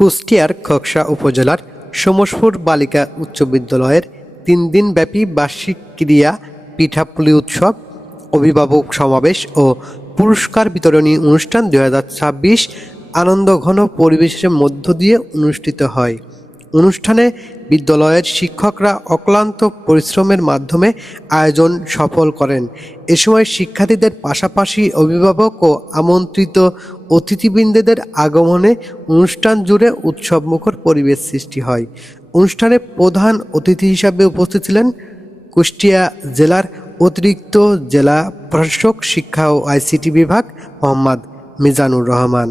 কুষ্টিয়ার খকসা উপজেলার সমসপুর বালিকা উচ্চ বিদ্যালয়ের তিন দিনব্যাপী বার্ষিক ক্রিয়া পিঠাপুলি উৎসব, অভিভাবক সমাবেশ ও পুরস্কার বিতরণী অনুষ্ঠান দু হাজার ছাব্বিশ আনন্দঘন পরিবেশের মধ্য দিয়ে অনুষ্ঠিত হয়। অনুষ্ঠানে বিদ্যালয়ের শিক্ষকরা অক্লান্ত পরিশ্রমের মাধ্যমে আয়োজন সফল করেন। এ সময় শিক্ষার্থীদের পাশাপাশি অভিভাবক ও আমন্ত্রিত অতিথিবৃন্দদের আগমনে অনুষ্ঠান জুড়ে উৎসবমুখর পরিবেশ সৃষ্টি হয়। অনুষ্ঠানে প্রধান অতিথি হিসাবে উপস্থিত ছিলেন কুষ্টিয়া জেলার অতিরিক্ত জেলা প্রশাসক শিক্ষা ও আইসিটি বিভাগ মোহাম্মদ মিজানুর রহমান।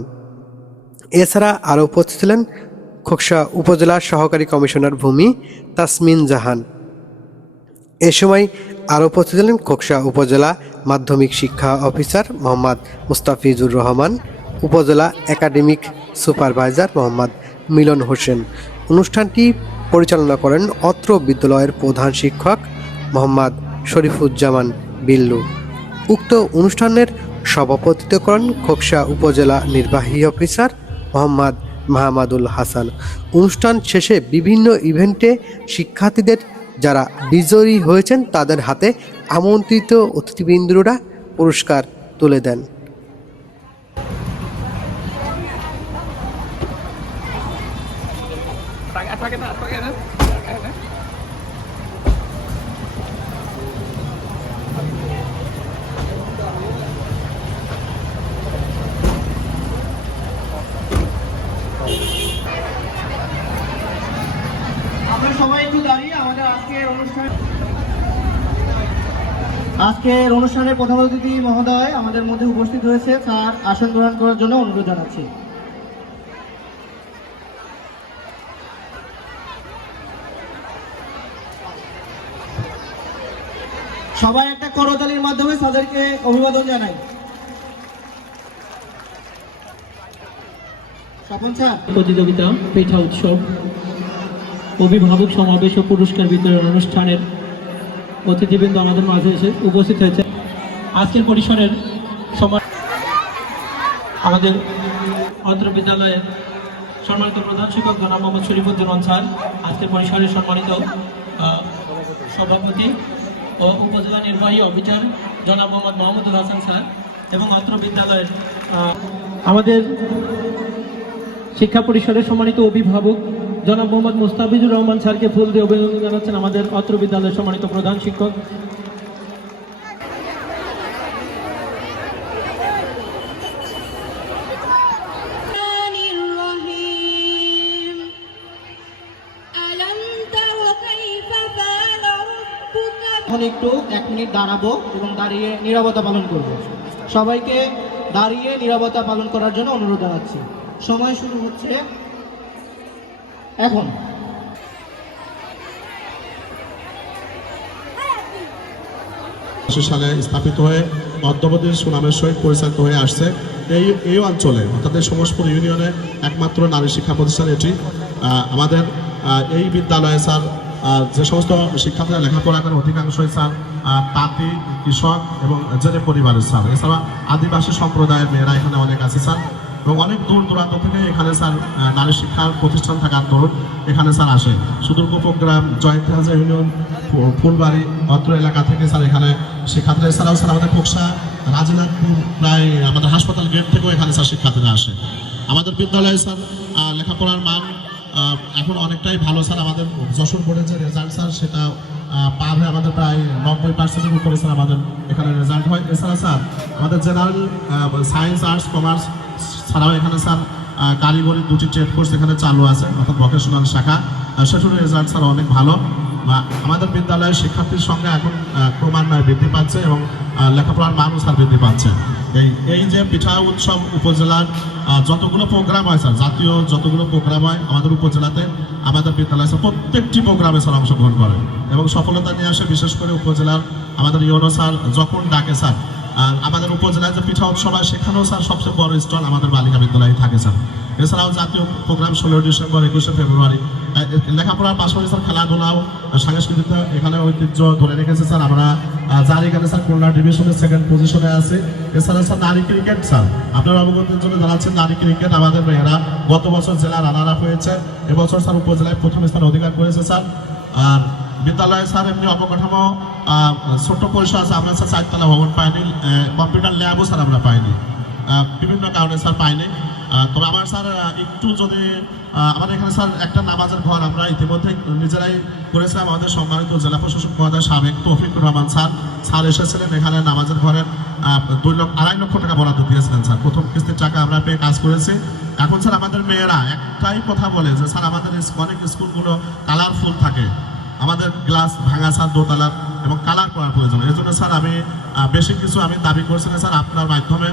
এছাড়া আরও উপস্থিত ছিলেন খোকসা উপজেলা সহকারী কমিশনার ভূমি তাসমিন জাহান। এ সময় আরও উপস্থিত ছিলেন খোকসা উপজেলা মাধ্যমিক শিক্ষা officer Mohammad Mustafizur Rahman, upazila academic supervisor Mohammad Milon Hossain. অনুষ্ঠানটি পরিচালনা করেন অত্র বিদ্যালয়ের প্রধান শিক্ষক মোহাম্মদ শরীফুজ্জামান বিল্লু। উক্ত অনুষ্ঠানের সভাপতিত্ব করেন খোকসা উপজেলা নির্বাহী অফিসার মোহাম্মদ মাহমাদুল হাসান। অনুষ্ঠান শেষে বিভিন্ন ইভেন্টে শিক্ষার্থীদের যারা বিজয়ী হয়েছেন, তাদের হাতে আমন্ত্রিত অতিথিবৃন্দরা পুরস্কার তুলে দেন। আমরা সবাই একটু দাঁড়িয়ে আমাদের আজকের অনুষ্ঠান আজকের অনুষ্ঠানের প্রধান অতিথি মহোদয় আমাদের মধ্যে উপস্থিত হয়েছে। তার আসন গ্রহণ করার জন্য অনুরোধ জানাচ্ছি। সবাই একটা করতালির মাধ্যমে তাদেরকে অভিবাদন জানাই। প্রতিযোগিতা, পিঠা উৎসব। অভিভাবক সমাবেশ ও পুরস্কার বিতরণ অনুষ্ঠানের অতিথিবৃন্দ আমাদের মাঝে এসে উপস্থিত হয়েছে। আজকের পরিসরের সময় আমাদের অত্র বিদ্যালয়ের সম্মানিত প্রধান শিক্ষক জনাব মোহাম্মদ শরীফুজ্জামান স্যার আজকের পরিসরের সম্মানিত সভাপতি ও উপজেলা নির্বাহী অফিসার জনাব মোহাম্মদ মাহমুদুল হাসান স্যার এবং অত্র বিদ্যালয়ের আমাদের শিক্ষা পরিষদের সম্মানিত অভিভাবক জনাব মোহাম্মদ মুস্তাফিজুর রহমান স্যারকে ফুল দিয়ে অভিনন্দন জানাচ্ছেন আমাদের অত্র বিদ্যালয়ের সম্মানিত প্রধান শিক্ষক। এখন একটু এক মিনিট দাঁড়াবো এবং দাঁড়িয়ে নিরাপত্তা পালন করব। সবাইকে দাঁড়িয়ে নিরাপত্তা পালন করার জন্য অনুরোধ জানাচ্ছি। সময় শুরু হচ্ছে এখন। সালে স্থাপিত হয়ে মধ্যপ্রদেশ সুনামের সহিত পরিচালিত হয়ে আসছে এই এই অঞ্চলে, অর্থাৎ এই সমসপুর ইউনিয়নে একমাত্র নারী শিক্ষা প্রতিষ্ঠান এটি। আমাদের এই বিদ্যালয়ে স্যার যে সমস্ত শিক্ষার্থীরা লেখাপড়া করেন অধিকাংশই স্যার তাঁতি, কৃষক এবং জেলে পরিবারের স্যার। এছাড়া আদিবাসী সম্প্রদায়ের মেয়েরা এখানে অনেক আছে স্যার। এবং অনেক দূর দূরান্ত থেকে এখানে স্যার নারী শিক্ষার প্রতিষ্ঠান থাকার দরুন এখানে স্যার আসে। সুদূর উপগ্রাম জয়েন্ট হাজার ইউনিয়ন ফুলবাড়ি, অত্র এলাকা থেকে স্যার এখানে শিক্ষার্থীরা এছাড়াও স্যার আমাদের কোকসা রাজনাথপুর প্রায় আমাদের হাসপাতাল গেট থেকেও এখানে স্যার শিক্ষার্থীরা আসে। আমাদের বিদ্যালয়ে স্যার লেখাপড়ার মান এখন অনেকটাই ভালো স্যার। আমাদের যশোর বোর্ডের যে রেজাল্ট স্যার, সেটা পার হয়ে আমাদের প্রায় নব্বই পার্সেন্টের উপরে স্যার আমাদের এখানে রেজাল্ট হয়। এছাড়া স্যার, আমাদের জেনারেল সায়েন্স আর্টস কমার্স ছাড়াও এখানে স্যার কারিগরি দুটি ট্রেড কোর্স এখানে চালু আছে, অর্থাৎ ভোকেশনাল শাখা। সেটার রেজাল্ট স্যার অনেক ভালো। আমাদের বিদ্যালয়ের শিক্ষার্থীর সংখ্যা এখন ক্রমান্বয়ে বৃদ্ধি পাচ্ছে এবং লেখাপড়ার মানও স্যার বৃদ্ধি পাচ্ছে। এই এই যে পিঠা উৎসব উপজেলার যতগুলো প্রোগ্রাম হয় স্যার, জাতীয় যতগুলো প্রোগ্রাম হয় আমাদের উপজেলাতে, আমাদের বিদ্যালয় স্যার প্রত্যেকটি প্রোগ্রামে স্যার অংশগ্রহণ করে এবং সফলতা নিয়ে আসে, বিশেষ করে উপজেলার আমাদের ইউনো স্যার যখন ডাকে স্যার আর আমাদের উপজেলায় যে পিঠা উৎসব হয় সেখানেও স্যার সবচেয়ে বড় স্টল আমাদের বালিকা বিদ্যালয়ে থাকে, স্যার। এছাড়াও জাতীয় প্রোগ্রাম ষোলোই ডিসেম্বর একুশে ফেব্রুয়ারি। লেখাপড়ার পাশাপাশি স্যার খেলাধুলাও সাংস্কৃতিক এখানে ঐতিহ্য ধরে রেখেছে, স্যার। আমরা যার এখানে স্যার খুলনা ডিভিশনে সেকেন্ড পজিশনে আছে। এছাড়া স্যার নারী ক্রিকেট স্যার। আপনারা অবগতের জন্য জানাচ্ছেন, নারী ক্রিকেট আমাদের মেয়েরা গত বছর জেলা রানার আপ হয়েছে। এবছর স্যার উপজেলায় প্রথম স্থান অধিকার করেছে, স্যার। আর বিদ্যালয়ে স্যার এমনি অবকাঠামো ছোট্ট পরিসর আছে আমরা স্যার চারতলা ভবন পাইনি কম্পিউটার ল্যাবও স্যার আমরা পাইনি। বিভিন্ন কারণে স্যার পাইনি। তবে আমার স্যার একটু যদি আহ, আমাদের এখানে স্যার একটা নামাজের ঘর আমরা ইতিমধ্যে নিজেরাই করেছিলাম আমাদের সম্মানিত জেলা প্রশাসক মহোদয় সাবেক তৌফিকুর রহমান স্যার। স্যার এসেছিলেন এখানে নামাজের ঘরের দুই লক্ষ আড়াই লক্ষ টাকা বরাদ্দ দিয়েছিলেন স্যার। প্রথম কিস্তির টাকা আমরা পেয়ে কাজ করেছি। এখন স্যার আমাদের মেয়েরা একটাই কথা বলে যে স্যার আমাদের অনেক স্কুলগুলো কালারফুল থাকে। আমাদের গ্লাস ভাঙা স্যার দোতলার এবং কালার করার প্রয়োজন। এই জন্য স্যার আমি বেশি কিছু আমি দাবি করছি না স্যার, আপনার মাধ্যমে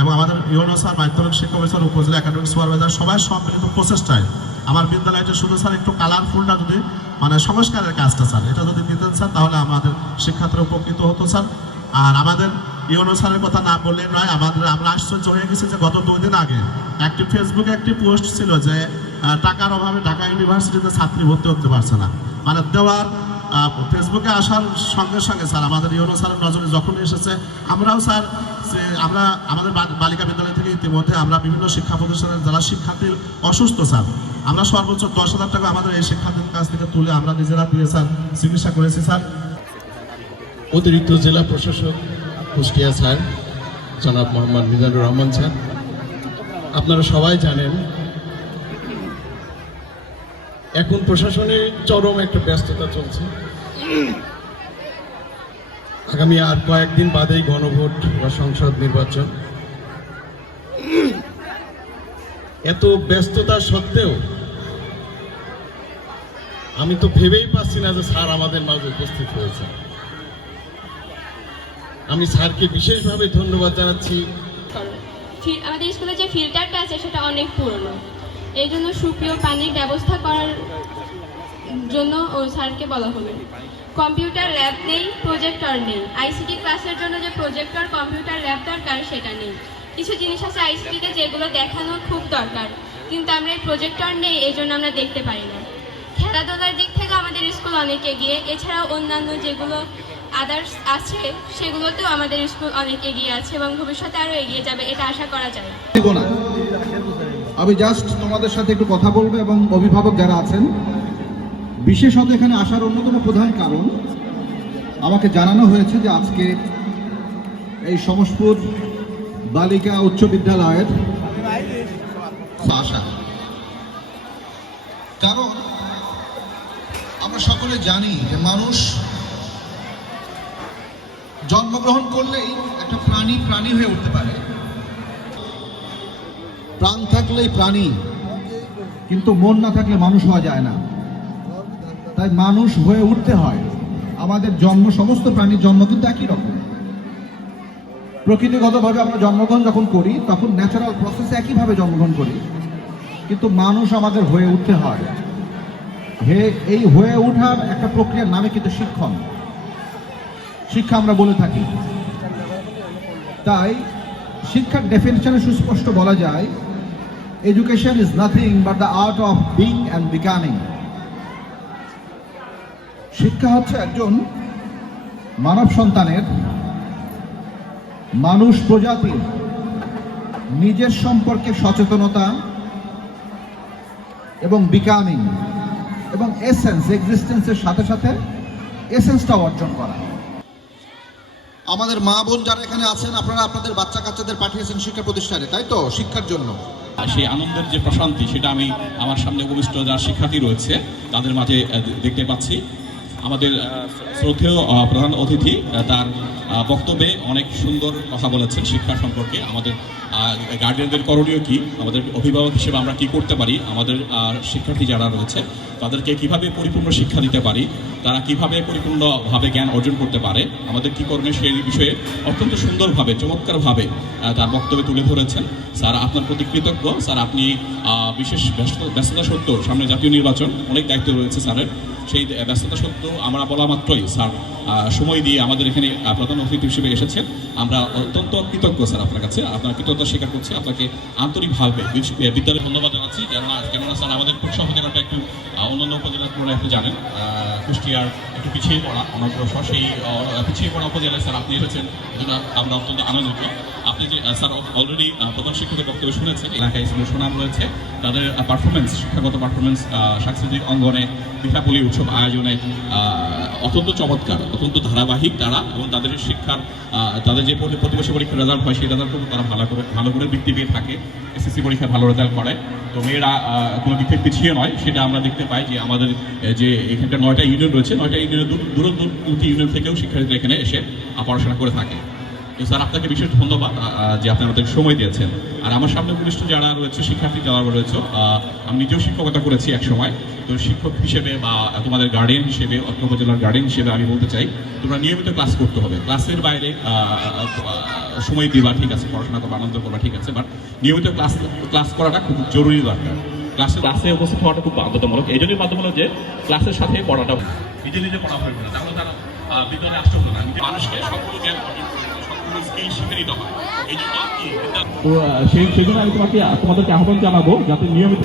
এবং আমাদের ইউনো স্যার মাধ্যমিক শিক্ষক স্যার উপজেলা একাডেমিক সুপারভাইজার সবাই সম্মিলিত প্রচেষ্টায়। আমার বিদ্যালয়টা শুধু স্যার একটু কালারফুলটা যদি মানে সংস্কারের কাজটা স্যার, এটা যদি দিতেন স্যার, তাহলে আমাদের শিক্ষার্থীরা উপকৃত হতো স্যার। আর আমাদের ইউনো স্যারের কথা না বললে নয়, আমাদের, আমরা আশ্চর্য হয়ে গেছি যে গত দুই দিন আগে একটি ফেসবুকে একটি পোস্ট ছিল যে টাকার অভাবে ঢাকা ইউনিভার্সিটিতে ছাত্রী ভর্তি হতে পারছে না। মানে দেওয়ার ফেসবুকে আসার সঙ্গে সঙ্গে স্যার, আমাদের ইউনো স্যারের নজরে যখন এসেছে, আমরাও স্যার আমরা আমাদের বালিকা বিদ্যালয় থেকে ইতিমধ্যে আমরা বিভিন্ন শিক্ষা প্রতিষ্ঠানের যারা শিক্ষার্থী অসুস্থ স্যার, আমরা সর্বোচ্চ দশ হাজার টাকা আমাদের এই শিক্ষার্থীর কাছ থেকে তুলে আমরা নিজেরা দিয়ে স্যার চিকিৎসা করেছি স্যার। অতিরিক্ত জেলা প্রশাসক কুষ্টিয়া স্যার, জনাব মোহাম্মদ মিজানুর রহমান স্যার, আপনারা সবাই জানেন এখন প্রশাসনে চরম একটা ব্যস্ততা চলছে। আগামী আর কয়েকদিন বাদেই গণভোট বা সংসদ নির্বাচন। এত ব্যস্ততা সত্ত্বেও আমি তো ভেবেই পাচ্ছি না যে স্যার আমাদের মাঝে উপস্থিত হয়েছে। আমি স্যারকে বিশেষভাবে ধন্যবাদ জানাচ্ছি। আমাদের স্কুলে যে ফিল্টারটা আছে সেটা অনেক পুরনো। এই জন্য সুপ্রিয় পানির ব্যবস্থা করার জন্য ও স্যারকে বলা হলো। কম্পিউটার ল্যাব নেই, প্রজেক্টর নেই। আইসিটি ক্লাসের জন্য যে প্রজেক্টর, কম্পিউটার ল্যাব দরকার, সেটা নেই। কিছু জিনিস আছে আইসিটিতে যেগুলো দেখানো খুব দরকার, কিন্তু আমরা এই প্রজেক্টর নেই এই জন্য আমরা দেখতে পারি না। খেলাধুলার দিক থেকে আমাদের স্কুল অনেক এগিয়ে, এছাড়াও অন্যান্য যেগুলো আদার্স আছে, সেগুলোতেও আমাদের স্কুল অনেক এগিয়ে আছে এবং ভবিষ্যতে আরও এগিয়ে যাবে, এটা আশা করা যায়। আমি জাস্ট তোমাদের সাথে একটু কথা বলব এবং অভিভাবক যারা আছেন, বিশেষত এখানে আসার অন্যতম প্রধান কারণ, আমাকে জানানো হয়েছে যে আজকে এই সমসপুর বালিকা উচ্চ বিদ্যালয়ের আসা কারণ আমরা সকলে জানি যে মানুষ জন্মগ্রহণ করলেই একটা প্রাণী প্রাণী হয়ে উঠতে পারে। প্রাণ থাকলেই প্রাণী, কিন্তু মন না থাকলে মানুষ হওয়া যায় না। তাই মানুষ হয়ে উঠতে হয়। আমাদের জন্ম, সমস্ত প্রাণীর জন্ম কিন্তু একই রকম। প্রকৃতিগতভাবে আমরা জন্মগ্রহণ যখন করি, তখন ন্যাচারাল প্রসেসে একইভাবে জন্মগ্রহণ করি। কিন্তু মানুষ আমাদের হয়ে উঠতে হয়। হে, এই হয়ে ওঠার একটা প্রক্রিয়ার নামে কিন্তু শিক্ষণ। শিক্ষা আমরা বলে থাকি। তাই শিক্ষার ডেফিনেশনে সুস্পষ্ট বলা যায় education is nothing but the art of being and becoming শিক্ষা হচ্ছে একজন মানব সন্তানের মানুষ প্রজাতির নিজের সম্পর্কে সচেতনতা এবং বিকামিং এবং এসেন্স এক্সিস্টেন্সের সাথে সাথে এসেন্সটাও অর্জন করা। আমাদের মা বোন যারা এখানে আছেন, আপনারা আপনাদের বাচ্চা কাচ্চাদের পাঠিয়েছেন শিক্ষা প্রতিষ্ঠানে, তাই তো? শিক্ষার জন্য। সেই আনন্দের যে প্রশান্তি, সেটা আমি আমার সামনে উপবিষ্ট যারা শিক্ষার্থী রয়েছে, তাদের মাঝে দেখতে পাচ্ছি। আমাদের শ্রদ্ধেয় প্রধান অতিথি তার বক্তব্যে অনেক সুন্দর কথা বলেছেন শিক্ষা সম্পর্কে। আমাদের গার্ডিয়ানদের করণীয় কি? আমাদের অভিভাবক হিসেবে আমরা কি করতে পারি? আমাদের শিক্ষার্থী যারা রয়েছে, তাদেরকে কীভাবে পরিপূর্ণ শিক্ষা দিতে পারি? তারা কীভাবে পরিপূর্ণভাবে জ্ঞান অর্জন করতে পারে? আমাদের কি করণীয় সেই বিষয়ে অত্যন্ত সুন্দরভাবে, চমৎকারভাবে তার বক্তব্যে তুলে ধরেছেন। স্যার, আপনার প্রতি কৃতজ্ঞ। স্যার, আপনি বিশেষ ব্যস্ত ব্যস্ততা সত্ত্বেও সামনে জাতীয় নির্বাচন, অনেক দায়িত্ব রয়েছে স্যারের। সেই ব্যস্ততা সত্ত্বেও আমরা বলা মাত্রই, স্যার সময় দিয়ে আমাদের এখানে প্রধান অতিথি হিসেবে এসেছেন। আমরা অত্যন্ত কৃতজ্ঞ, স্যার, আপনার কাছে। আপনার কৃতজ্ঞতা স্বীকার করছি। আপনাকে আন্তরিকভাবে বিদ্যালয়ে ধন্যবাদ জানাচ্ছি। কেননা কেননা, স্যার, আমাদের খুব উপজেলাটা একটু অন্যান্য উপজেলার তুলনায় একটু জানেন। কুষ্টিয়ার একটু পিছিয়ে পড়া অনগ্রসর সেই পিছিয়ে পড়া উপজেলায় স্যার আপনি এসেছেন এজন্য আমরা অত্যন্ত আনন্দিত। আপনি যে স্যার অলরেডি প্রধান শিক্ষকের বক্তব্য শুনেছেন, এলাকায় স্কুলের সুনাম রয়েছে, তাদের পারফরমেন্স শিক্ষাগত পারফরমেন্স সাংস্কৃতিক অঙ্গনে পিঠাপুলি উৎসব আয়োজনে অত্যন্ত চমৎকার, অত্যন্ত ধারাবাহিক তারা এবং তাদের শিক্ষার তাদের যে প্রতি- প্রতিবর্ষে পরীক্ষার রেজাল্ট হয়, সেই রেজাল্ট তারা ভালো করে ভালো করে বৃত্তি পেয়ে থাকে এসএসসি পরীক্ষায় ভালো রেজাল্ট করে। তো মেয়েরা কোনো দিক থেকে পিছিয়ে নয়, সেটা আমরা দেখতে পাই যে আমাদের যে এখানকার নয়টা ইউনিয়ন রয়েছে, নয়টা দূর দূরবর্তী ইউনিয়ন থেকেও শিক্ষার্থীরা এখানে এসে পড়াশোনা করে থাকে। তো স্যার, আপনাকে বিশেষ ধন্যবাদ যে আপনি আমাদের সময় দিয়েছেন। আর আমার সামনে উপবিষ্ট যারা রয়েছে, শিক্ষার্থী যারা রয়েছে আমি নিজেও শিক্ষকতা করেছি এক সময় তো শিক্ষক হিসেবে বা তোমাদের গার্ডিয়ান হিসেবে অত্র উপজেলার গার্ডিয়ান হিসেবে আমি বলতে চাই, তোমরা নিয়মিত ক্লাস করতে হবে। ক্লাসের বাইরে সময় দিবা, ঠিক আছে, পড়াশোনা করবা, আনন্দ করবা, ঠিক আছে বাট নিয়মিত ক্লাস ক্লাস করাটা খুব জরুরি দরকার। ক্লাসে ক্লাসে উপস্থিত হওয়াটা খুব বাধ্যতামূলক। এই জন্যই বাধ্যতামূলক যে ক্লাসের সাথে পড়াটা। নিজে নিজে পড়া হয়ে না। তাহলে তারা আসতে হতো না। মানুষকে সবগুলো জ্ঞান অর্জন করতে সবগুলো স্কিল শিখে নিতে হয়। এই জন্য তো সেই সেই জন্য আমি তোমাকে তোমাদেরকে আহ্বান জানাব যাতে নিয়মিত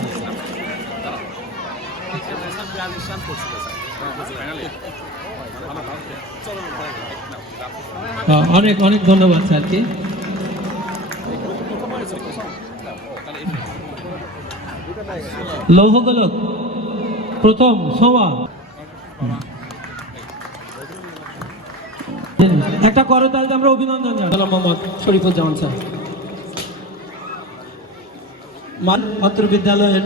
অনেক অনেক ধন্যবাদ স্যারকে। লৌহগোলক প্রথম সোমা। একটা করতাল আমরা অভিনন্দন জানাই মোহাম্মদ শরীফুজ্জামান স্যার। মান অত্র বিদ্যালয়ের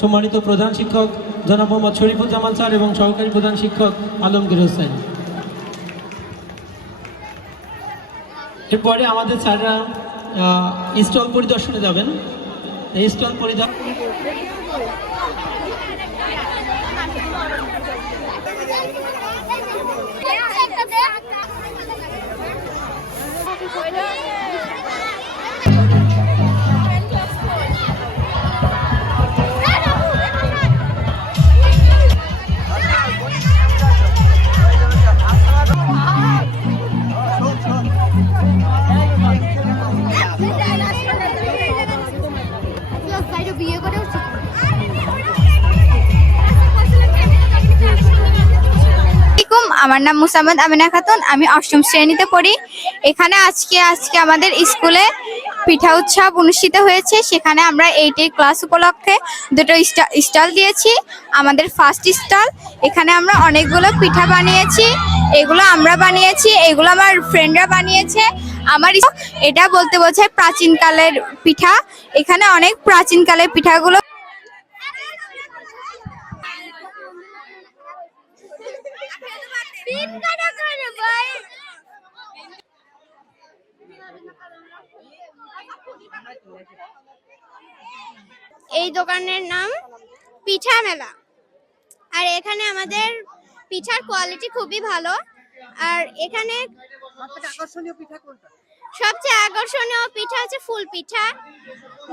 সম্মানিত প্রধান শিক্ষক জনাব মোহাম্মদ শরীফুজ্জামান স্যার এবং সহকারী প্রধান শিক্ষক আলমগীর হোসেন। এরপরে আমাদের স্যাররা স্টল পরিদর্শনে যাবেন। এই স্টল পরিদর্শন বিয়ে আমার নাম মুসাম্মদ আমিনা খাতুন, আমি অষ্টম শ্রেণীতে পড়ি। এখানে আজকে আজকে আমাদের স্কুলে পিঠা উৎসব অনুষ্ঠিত হয়েছে। সেখানে আমরা এইটি ক্লাস উপলক্ষে দুটো স্টল দিয়েছি। আমাদের ফার্স্ট স্টল, এখানে আমরা অনেকগুলো পিঠা বানিয়েছি। এগুলো আমরা বানিয়েছি, এগুলো আমার ফ্রেন্ডরা বানিয়েছে। আমার এটা বলতে বোঝায় প্রাচীনকালের পিঠা। এখানে অনেক প্রাচীনকালের পিঠাগুলো এই দোকানের নাম পিঠা মেলা। আর এখানে আমাদের পিঠার কোয়ালিটি খুবই ভালো। আর এখানে সবচেয়ে আকর্ষণীয় পিঠা হচ্ছে ফুল পিঠা।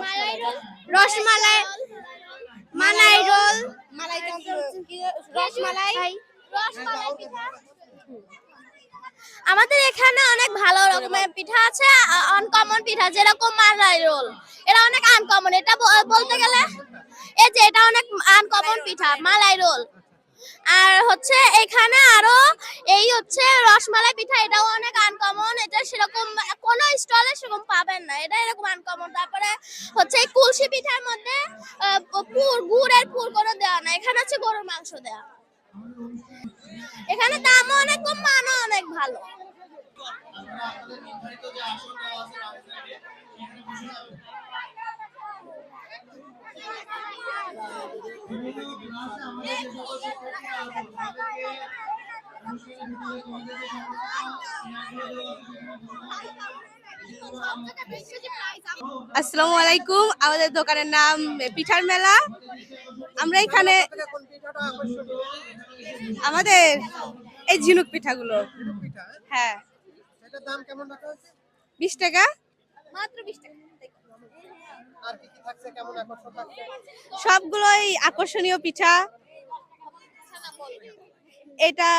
Malai roll rasmalai malai roll. মালাই রসমালাই। আমাদের এখানে অনেক ভালো রকমের পিঠা আছে আনকমন পিঠা, যেরকম মালাই রোল। এটা অনেক আনকমন এটা বলতে গেলে এই যে এটা অনেক আনকমন পিঠা, মালাই রোল। আর হচ্ছে এখানে আরও এই হচ্ছে রসমালাই পিঠা, এটাও অনেক আনকমন এটা সেরকম কোনো স্টলে সেরকম পাবেন না, এটা এরকম আনকমন তারপরে হচ্ছে কুলসি পিঠার মধ্যে গুড়ের পুর কোনো দেওয়া না এখানে হচ্ছে গরুর মাংস দেওয়া। এখানে দামও অনেক কম মানও অনেক ভালো। আসসালামু আলাইকুম, আমাদের দোকানের নাম পিঠার মেলা। আমরা এখানে আমাদের এই ঝিনুক পিঠাগুলো। হ্যাঁ। বিশ টাকা? বিশ টাকা সবগুলোই আকর্ষণীয় পিঠা। এটা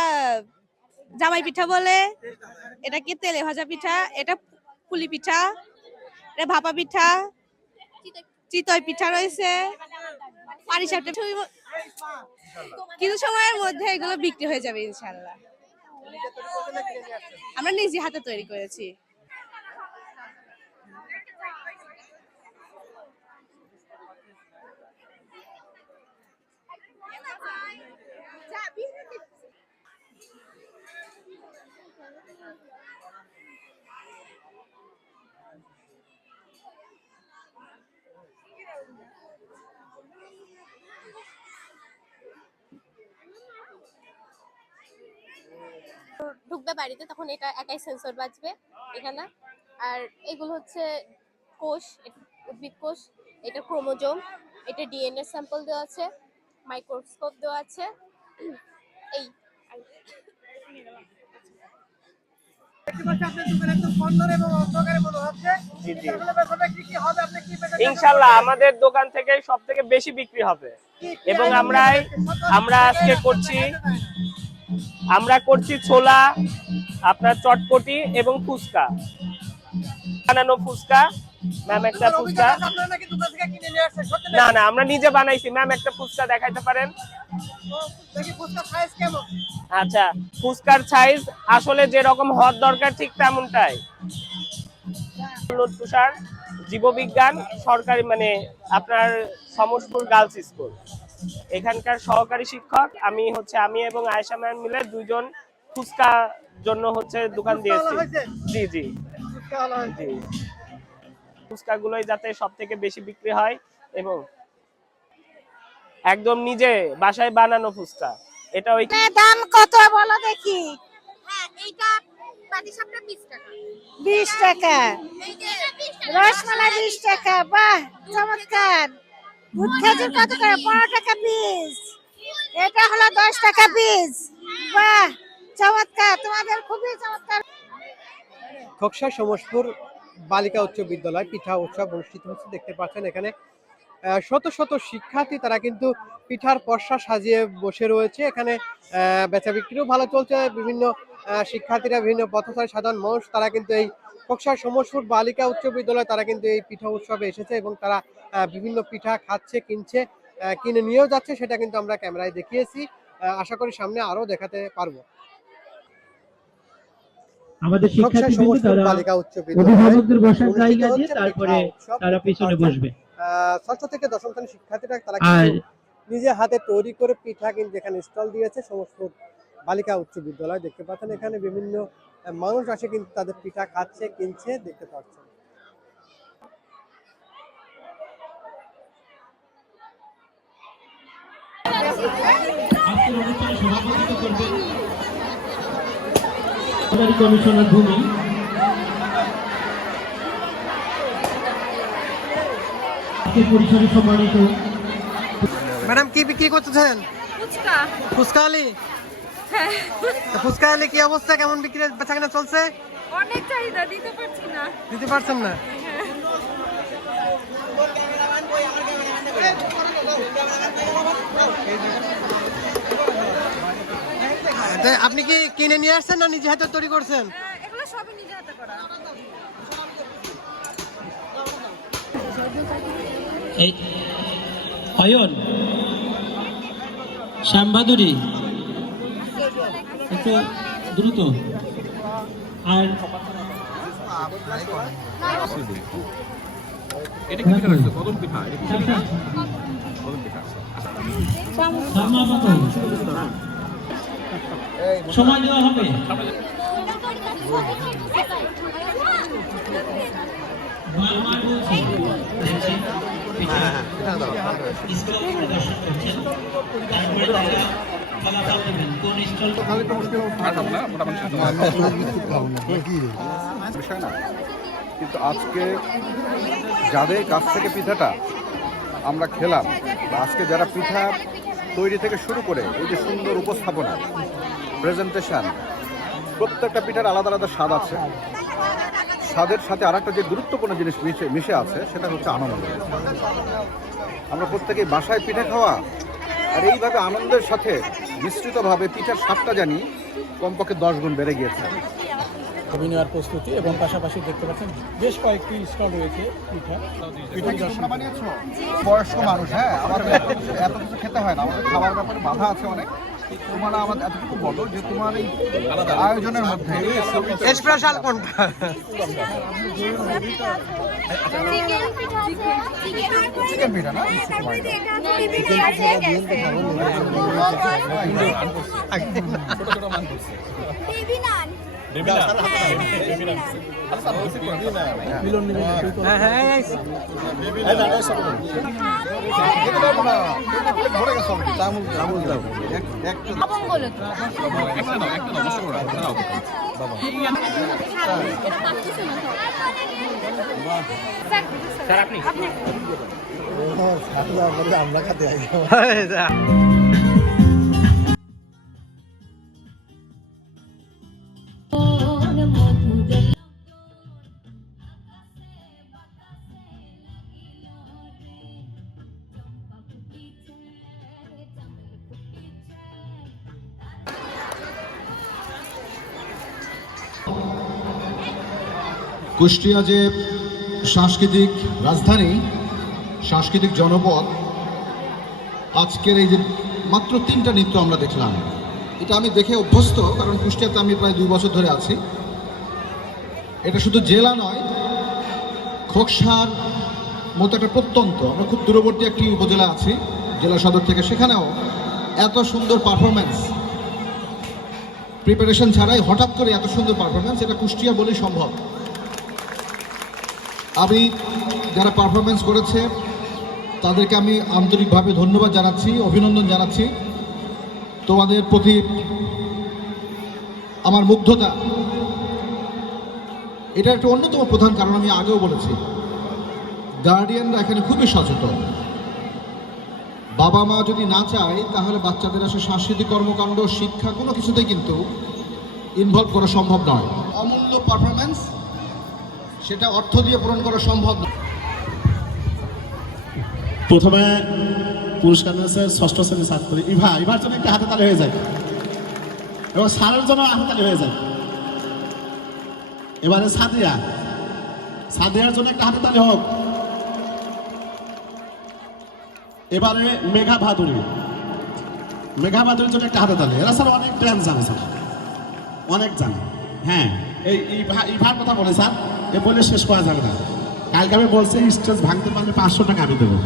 জামাই পিঠা বলে, এটা কি তেলে ভাজা পিঠা? এটা পুলি পিঠা, এটা ভাপা পিঠা, চিতই পিঠা রয়েছে। পারিসাপটা কিছু সময়ের মধ্যে এগুলো বিক্রি হয়ে যাবে ইনশাল্লাহ আমরা নিজে হাতে তৈরি করেছি। ঢুকবে বাড়িতে তখন এটা একাই সেন্সর বাজবে এখানে। আর এগুলো হচ্ছে কোষ এটা উদ্ভিদ কোষ এটা ক্রোমোজোম এটা ডিএনএ স্যাম্পল দেওয়া আছে মাইক্রোস্কোপ দেওয়া আছে। এই ইনশাল্লাহ আমাদের দোকান থেকে সব থেকে বেশি বিক্রি হবে। এবং আমরা আমরা আজকে করছি আমরা করছি ছোলা আপনার চটপটি এবং ফুচকা। বানানো ফুচকা। ম্যাম একটা ফুচকা। না না আমরা নিজে বানাইছি। ম্যাম একটা ফুচকা দেখাইতে পারেন? আচ্ছা ফুচকার সাইজ আসলে যেরকম হওয়ার দরকার ঠিক তেমনটাই। তুষার জীববিজ্ঞান সরকারি মানে আপনার সমসপুর গার্লস স্কুল এখানকার সহকারী শিক্ষক আমি হচ্ছে আমি এবং আয়েশা ম্যাম মিলে দুজন ফুচকা জন্য হচ্ছে দোকান দিয়েছি। জি জি জি। ফুচকা গুলোই যাতে সব থেকে বেশি বিক্রি হয় এবং একদম নিজে বাসায় বানানো ফুচকা। এটা ওই দাম কত বলো দেখি। হ্যাঁ এইটা পাটিসাপটা 20 টাকা। বিশ টাকা। রসমালাই বিশ টাকা বাহ চমৎকার। দুধ খেজুর কত করে? পনেরো টাকা পিস এটা হলো দশ টাকা পিস বাহ, চমৎকার। তোমাদের খুবই চমৎকার। খোকসা সমসপুর বালিকা উচ্চ বিদ্যালয় পিঠা উৎসব অনুষ্ঠিত হচ্ছে। দেখতে পাচ্ছেন এখানে শত শত শিক্ষার্থী তারা কিন্তু পিঠার পশা সাজিয়ে বসে রয়েছে। এখানে বেচা বিক্রিও ভালো চলছে। বিভিন্ন শিক্ষার্থীরা, বিভিন্ন পথচারী, সাধারণ মানুষ তারা কিন্তু এই খোকসা সমসপুর বালিকা উচ্চ বিদ্যালয় তারা কিন্তু এই পিঠা উৎসবে এসেছে এবং তারা বিভিন্ন পিঠা খাচ্ছে কিনছে কিনে নিয়েও যাচ্ছে সেটা কিন্তু আমরা ক্যামেরায় দেখিয়েছি। আশা করি সামনে আরও দেখাতে পারব। আমাদের খোকসা শিক্ষার্থীবৃন্দ তারা বালিকা উচ্চ বিদ্যালয় অভিভাবকদের বসার জায়গা দিয়ে তারপরে তারা পিছনে বসবে। ষষ্ঠ থেকে দশম শ্রেণির শিক্ষার্থীরা তারা আর কিন্তু নিজে হাতে তৈরি করে পিঠা কিন্তু এখানে স্টল দিয়েছে। সমস্ত বালিকা উচ্চ বিদ্যালয় দেখতে পাচ্ছেন। এখানে বিভিন্ন মানুষ আসে কিন্তু তাদের পিঠা খাচ্ছে কিনছে দেখতে পাচ্ছেন। আজকের অনুষ্ঠানে সভাপতিত্ব করবেন কমিশনার ভূমি। আজকের পরিসরে সম্মানিত ম্যাডাম কি বিক্রি করতেছেন? ফুচকা। ফুচকা আলি? ফুচকা আলি কি অবস্থা? কেমন বিক্রি বেচা কেনা চলছে? অনেক চাহিদা দিতে পারছি না। দিতে পারছেন না? তা আপনি কি কিনে নিয়ে আসছেন না নিজে হাতে তৈরি করছেন এগুলো সবই নিজে হাতে করা এই অয়ন শ্যামবাদুরি একটু দ্রুত আর সামনা পাতা। সময় দেওয়া হবে। বারবার বলছি স্কুল প্রদর্শন করছেন তারপরে তারা ফলাফল দেবেন কোন স্টল বিষয় না। কিন্তু আজকে যাদের কাছ থেকে পিঠাটা আমরা খেলাম আজকে যারা পিঠা তৈরি থেকে শুরু করে এই যে সুন্দর উপস্থাপনা প্রেজেন্টেশন প্রত্যেকটা পিঠার আলাদা আলাদা স্বাদ আছে। স্বাদের সাথে আরেকটা যে গুরুত্বপূর্ণ জিনিস মিশে মিশে আছে, সেটা হচ্ছে আনন্দ। আমরা প্রত্যেকেই বাসায় পিঠা খাওয়া আর এইভাবে আনন্দের সাথে মিশ্রিতভাবে পিঠার স্বাদটা জানি কমপক্ষে দশ গুণ বেড়ে গিয়েছে। অভিনয়ের প্রস্তুতি এবং পাশাপাশি দেখতে পাচ্ছেন বেশ কয়েকটি স্টল রয়েছে পিঠা। পিঠা কি তোমরা বানিয়েছো? বয়স্ক মানুষ হ্যাঁ আমাদের এত কিছু খেতে হয় না আমাদের খাবার ব্যাপারে বাধা আছে অনেক। তোমরা আমাদের এতটুকু বলো যে তোমার এই আয়োজনের মধ্যে। স্পেশাল কোনটা? চিকেন পিঠা না? ভরে গেছে already। চামচ কুষ্টিয়া যে সাংস্কৃতিক রাজধানী, সাংস্কৃতিক জনপদ, আজকের এই যে মাত্র তিনটা নৃত্য আমরা দেখলাম, এটা আমি দেখে অভ্যস্ত, কারণ কুষ্টিয়াতে আমি প্রায় দুই বছর ধরে আছি। এটা শুধু জেলা নয়, খোকসার মতো একটা প্রত্যন্ত, আমরা খুব দূরবর্তী একটি উপজেলা আছি, জেলা সদর থেকে সেখানেও এত সুন্দর পারফরমেন্স প্রিপারেশন ছাড়াই হঠাৎ করে এত সুন্দর পারফরমেন্স এটা কুষ্টিয়া বলেই সম্ভব। আমি যারা পারফরমেন্স করেছে, তাদেরকে আমি আন্তরিকভাবে ধন্যবাদ জানাচ্ছি, অভিনন্দন জানাচ্ছি। তোমাদের প্রতি আমার মুগ্ধতা, এটা একটা অন্যতম প্রধান কারণ আমি আগেও বলেছি। গার্ডিয়ানরা এখানে খুবই সচেতন। বাবা মা যদি না চায়, তাহলে বাচ্চাদের আসলে সাংস্কৃতিক কর্মকাণ্ড, শিক্ষা কোনো কিছুতেই কিন্তু ইনভলভ করা সম্ভব নয়। অমূল্য পারফরমেন্স সেটা অর্থ দিয়ে পূরণ করা সম্ভব নয় প্রথমে পুরস্কার নিয়েছে ষষ্ঠ শ্রেণির ছাত্রী ইভা, ইভার জন্য একটা হাতে তালি হয়ে যায়। এবং স্যারের জন্য হাতে তালি হয়ে যায়। এবারে সাদিয়া। সাদিয়ার জন্য একটা হাতে তালি হোক। এবারে মেঘা ভাদুরী। মেঘা ভাদুরীর জন্য একটা হাতে তালি। এরা স্যার অনেক ড্যান্স জানে স্যার। অনেক জানে। হ্যাঁ এই ইভা, ইভার কথা বলে স্যার। এ বলে শেষ করা যাবে না। কালকে আমি বলছি, স্টেজ ভাঙতে পারলে পাঁচশো টাকা আমি দেবো।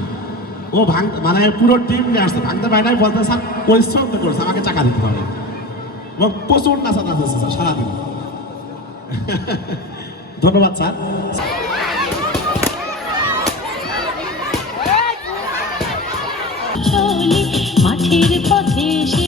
ও ভাঙ মানে পুরো টিম নিয়ে আসছে। ভাঙতে পারে নাই বলতে স্যার, পরিশ্রম তো করছে, আমাকে টাকা দিতে হবে। এবং প্রচুর নাচা নাচেছে স্যার, সারাদিন। ধন্যবাদ স্যার। মাঠের পথে